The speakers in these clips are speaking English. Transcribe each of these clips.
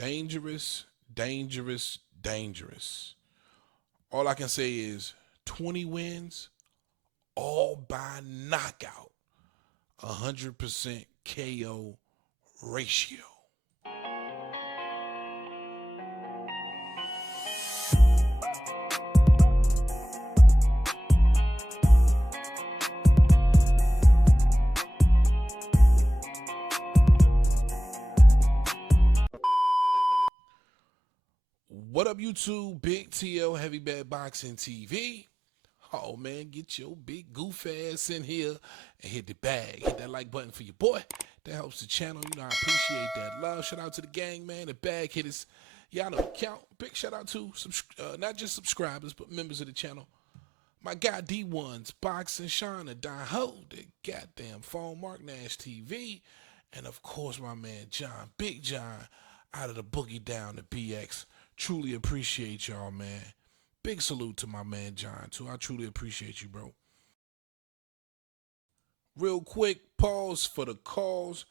Dangerous, dangerous, dangerous. All I can say is 20 wins, all by knockout. 100% KO ratio. What up, YouTube? Big TL Heavy Bad Boxing TV. Oh man, get your big goof ass in here and hit the bag. Hit that like button for your boy. That helps the channel. You know, I appreciate that love. Shout out to the gang, man. The bag hitters. Y'all know count. Big shout out to not just subscribers, but members of the channel. My guy D1's Boxing Sean and Don Ho, the goddamn phone Mark Nash TV. And of course, my man John, Big John, out of the boogie down to BX. Truly appreciate y'all, man. Big salute to my man John, too. I truly appreciate you, bro. Real quick, pause for the calls.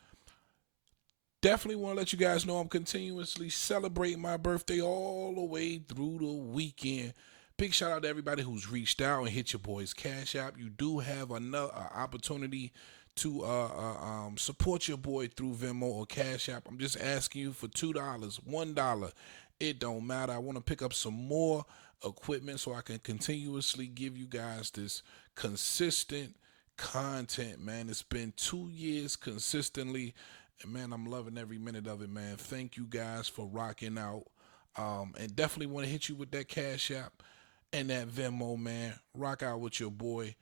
Definitely want to let you guys know I'm continuously celebrating my birthday all the way through the weekend. Big shout out to everybody who's reached out and hit your boy's Cash App. You do have another opportunity to support your boy through Venmo or Cash App. I'm just asking you for $2, $1. It don't matter. I want to pick up some more equipment so I can continuously give you guys this consistent content, man. It's been 2 years consistently, and man, I'm loving every minute of it, man. Thank you guys for rocking out, and definitely want to hit you with that Cash App and that Venmo, man. Rock out with your boy.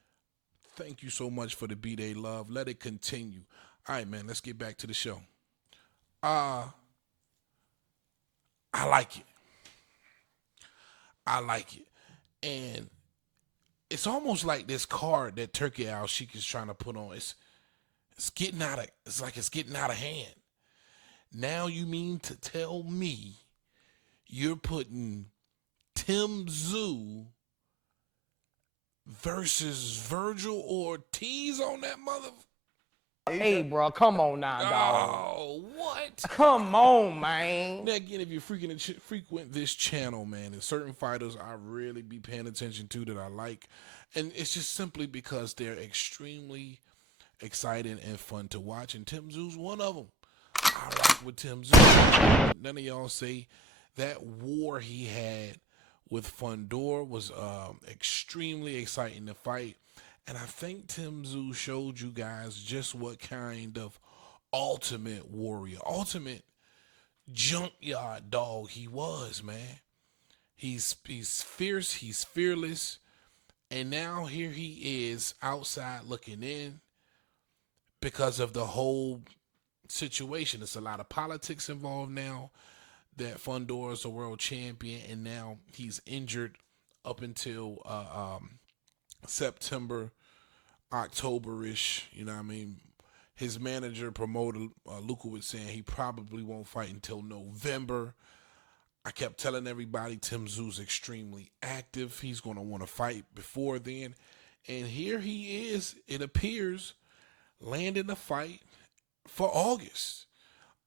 Thank you so much for the B-Day love. Let it continue. All right, man, let's get back to the show. I like it. I like it. And it's almost like this card that Turkey Al Sheik is trying to put on. It's getting out of it's getting out of hand. Now you mean to tell me you're putting Tszyu versus Virgil Ortiz on that mother? Hey, bro, come on now, dog. Oh, what? Come on, man. Now, again, if you frequent this channel, man, there's certain fighters I really be paying attention to that I like. And it's just simply because they're extremely exciting and fun to watch. And Tszyu's one of them. I rock with Tszyu. None of y'all say that war he had with Fundor was extremely exciting to fight. And I think Tszyu showed you guys just what kind of ultimate warrior, ultimate junkyard dog he was, man. He's fierce, he's fearless, and now here he is outside looking in because of the whole situation. There's a lot of politics involved now. That Fundor is a world champion, and now he's injured up until September, October-ish. You know what I mean? His manager, promoter, Luka, was saying he probably won't fight until November. I kept telling everybody Tszyu's extremely active. He's going to want to fight before then. And here he is, it appears, landing a fight for August.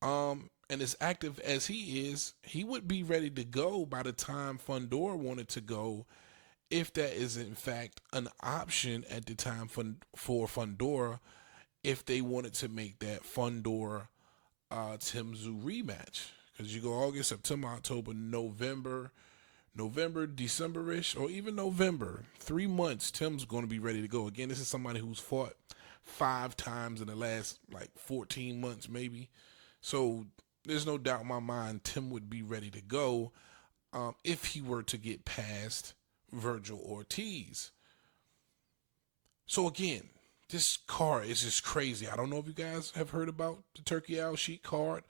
And as active as he is, he would be ready to go by the time Fundor wanted to go, if that is in fact an option at the time for Fundor, if they wanted to make that Fundor Tszyu rematch. Because you go August, September, October, November, December-ish, or even November. 3 months, Tim's going to be ready to go. Again, this is somebody who's fought 5 times in the last, 14 months maybe. So there's no doubt in my mind Tim would be ready to go if he were to get past Virgil Ortiz. So again, this card is just crazy. I don't know if you guys have heard about the Turkey Al Sheik card.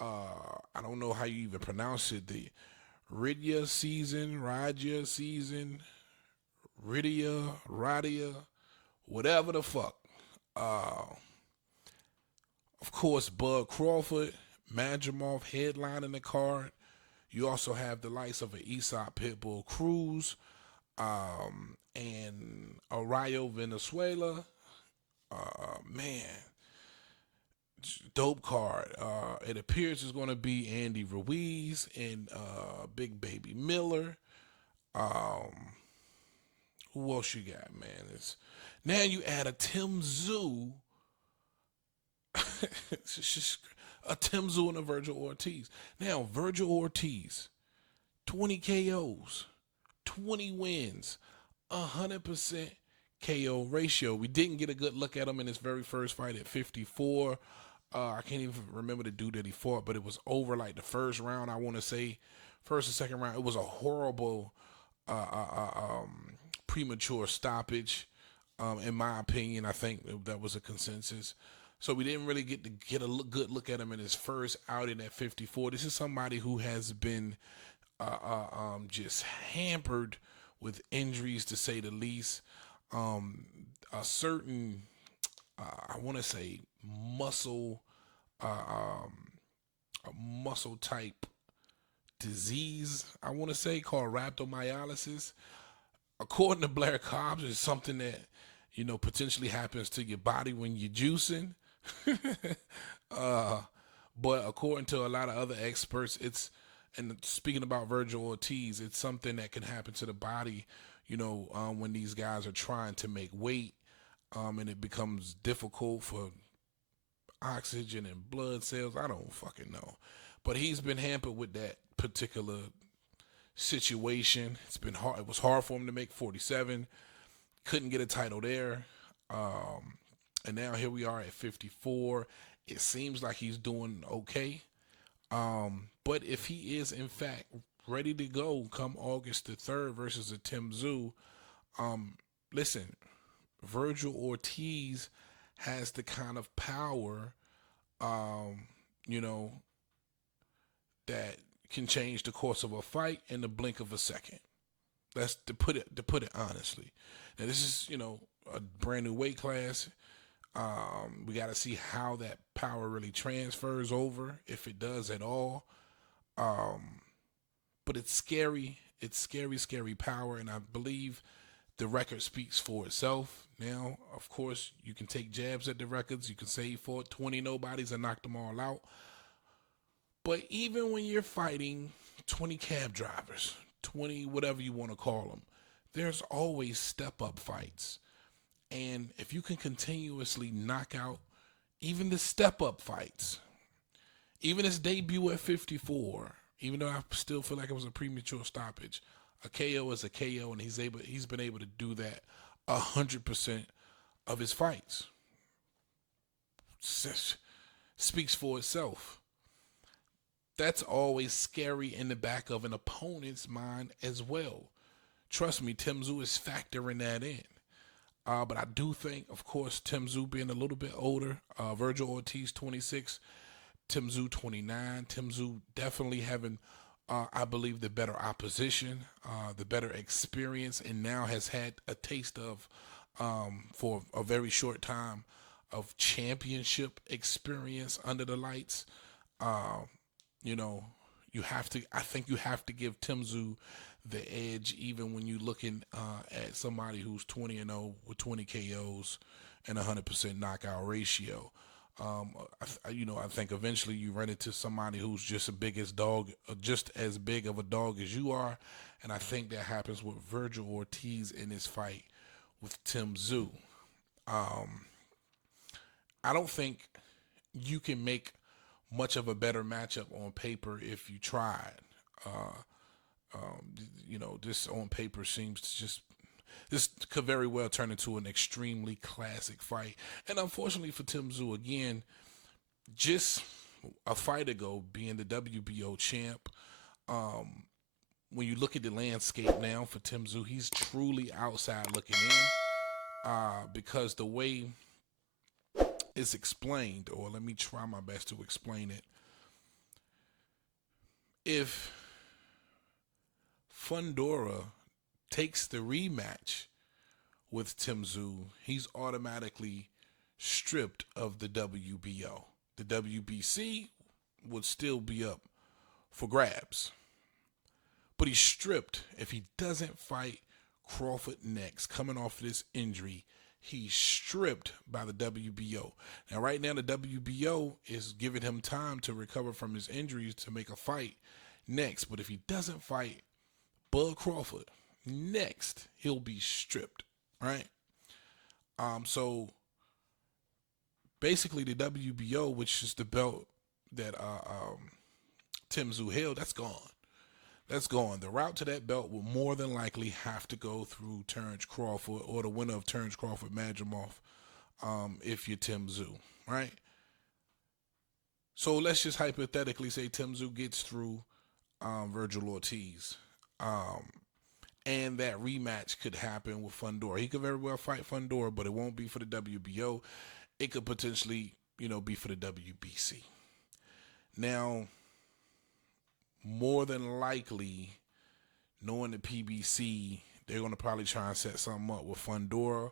I don't know how you even pronounce it. The Radia season, whatever the fuck. Of course, Bud Crawford, Madrimov headlining the card. You also have the likes of an Aesop Pitbull Cruz, and Arroyo Venezuela. Man, dope card. It appears it's going to be Andy Ruiz and Big Baby Miller. Um, who else you got, man? Now you add a Tim Tszyu. It's just a Tim Tszyu and a Virgil Ortiz. Now, Virgil Ortiz, 20 KOs, 20 wins, 100% KO ratio. We didn't get a good look at him in his very first fight at 54. I can't even remember the dude that he fought, but it was over like the first round, I want to say. First and second round. It was a horrible premature stoppage. In my opinion, I think that was a consensus. So we didn't really get to get a good look at him in his first outing at 54. This is somebody who has been just hampered with injuries, to say the least. A certain, I want to say, muscle, a muscle type disease, I want to say, called rhabdomyolysis. According to Blair Cobbs, it's something that, potentially happens to your body when you're juicing. But according to a lot of other experts, and speaking about Virgil Ortiz, it's something that can happen to the body, when these guys are trying to make weight, and it becomes difficult for oxygen and blood cells. I don't fucking know. But he's been hampered with that particular situation. It's been hard. It was hard for him to make 47. Couldn't get a title there. And now here we are at 54. It seems like he's doing okay. But if he is, in fact, ready to go come August the 3rd versus a Tim Tszyu, listen, Virgil Ortiz has the kind of power, that can change the course of a fight in the blink of a second. That's to put it honestly. Now this is, a brand new weight class. We got to see how that power really transfers over, if it does at all. But it's scary. It's scary power, and I believe the record speaks for itself. Now, of course, you can take jabs at the records. You can say he fought 20 nobodies and knocked them all out. But even when you're fighting 20 cab drivers, 20 whatever you want to call them, there's always step-up fights. And if you can continuously knock out even the step-up fights, even his debut at 54, even though I still feel like it was a premature stoppage, a KO is a KO, and he's been able to do that 100% of his fights. Speaks for itself. That's always scary in the back of an opponent's mind as well. Trust me, Tim Tszyu is factoring that in. But I do think, of course, Tim Tszyu being a little bit older, Virgil Ortiz 26, Tim Tszyu 29. Tim Tszyu definitely having, I believe, the better opposition, the better experience, and now has had a taste of, for a very short time, of championship experience under the lights. I think you have to give Tim Tszyu the edge, even when you're looking at somebody who's 20-0 with 20 KOs and 100% knockout ratio. I think eventually you run into somebody who's just as big of a dog as you are, and I think that happens with Virgil Ortiz in his fight with Tim Tszyu. I don't think you can make much of a better matchup on paper if you tried. This on paper seems to this could very well turn into an extremely classic fight. And unfortunately for Tim Tszyu, again, just a fight ago being the WBO champ, when you look at the landscape now for Tim Tszyu, he's truly outside looking in, because the way it's explained, or let me try my best to explain it. If Fundora takes the rematch with Tim Tszyu, he's automatically stripped of the WBO. The WBC would still be up for grabs. But he's stripped. If he doesn't fight Crawford next, coming off this injury, he's stripped by the WBO. Now, right now, the WBO is giving him time to recover from his injuries to make a fight next. But if he doesn't fight Bud Crawford next, he'll be stripped, right? So basically, the WBO, which is the belt that Tszyu held, that's gone. That's gone. The route to that belt will more than likely have to go through Terrence Crawford or the winner of Terrence Crawford Madrimov, if you're Tszyu, right? So let's just hypothetically say Tszyu gets through Virgil Ortiz, and that rematch could happen with Fundora. He could very well fight Fundora, but it won't be for the WBO. It could potentially, be for the WBC. Now, more than likely, knowing the PBC, they're going to probably try and set something up with Fundora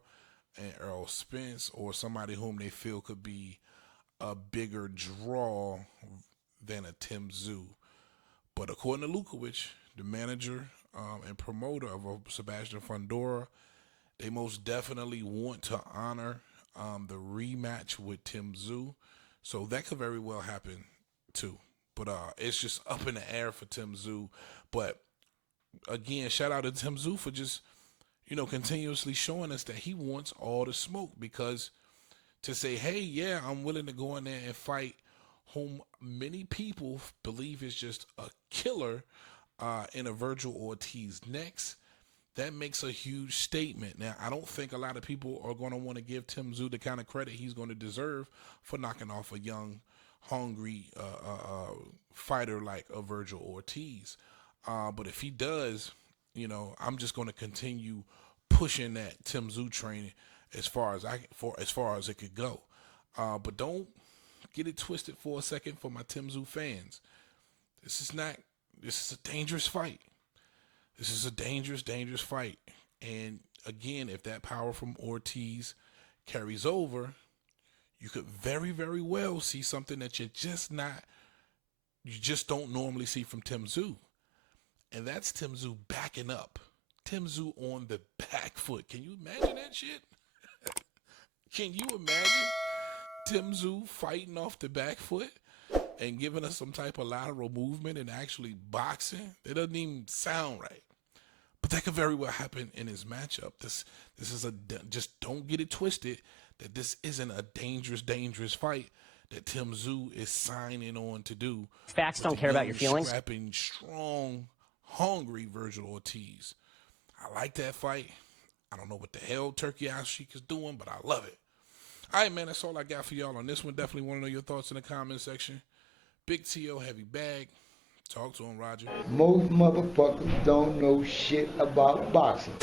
and Earl Spence or somebody whom they feel could be a bigger draw than a Tszyu. But according to Lukowicz, the manager and promoter of Sebastian Fundora, they most definitely want to honor the rematch with Tszyu. So that could very well happen too. But it's just up in the air for Tszyu. But again, shout out to Tszyu for just, continuously showing us that he wants all the smoke. Because to say, hey, yeah, I'm willing to go in there and fight whom many people believe is just a killer in a Virgil Ortiz next, that makes a huge statement. Now, I don't think a lot of people are going to want to give Tszyu the kind of credit he's going to deserve for knocking off a young, hungry fighter like a Virgil Ortiz. But if he does, I'm just going to continue pushing that Tszyu train as far as it could go. But don't get it twisted for a second for my Tszyu fans. This is a dangerous fight. This is a dangerous, dangerous fight. And again, if that power from Ortiz carries over, you could very, very well see something that you just don't normally see from Tszyu. And that's Tszyu backing up. Tszyu on the back foot. Can you imagine that shit? Can you imagine Tszyu fighting off the back foot and giving us some type of lateral movement and actually boxing? It doesn't even sound right. But that could very well happen in his matchup. This is just don't get it twisted that this isn't a dangerous, dangerous fight that Tszyu is signing on to do. Facts don't care about your feelings. Scrapping, strong, hungry Virgil Ortiz. I like that fight. I don't know what the hell Turkey Ass Sheik is doing, but I love it. All right, man, that's all I got for y'all on this one. Definitely want to know your thoughts in the comment section. Big T.O. Heavy Bag. Talk to him, Roger. Most motherfuckers don't know shit about boxing.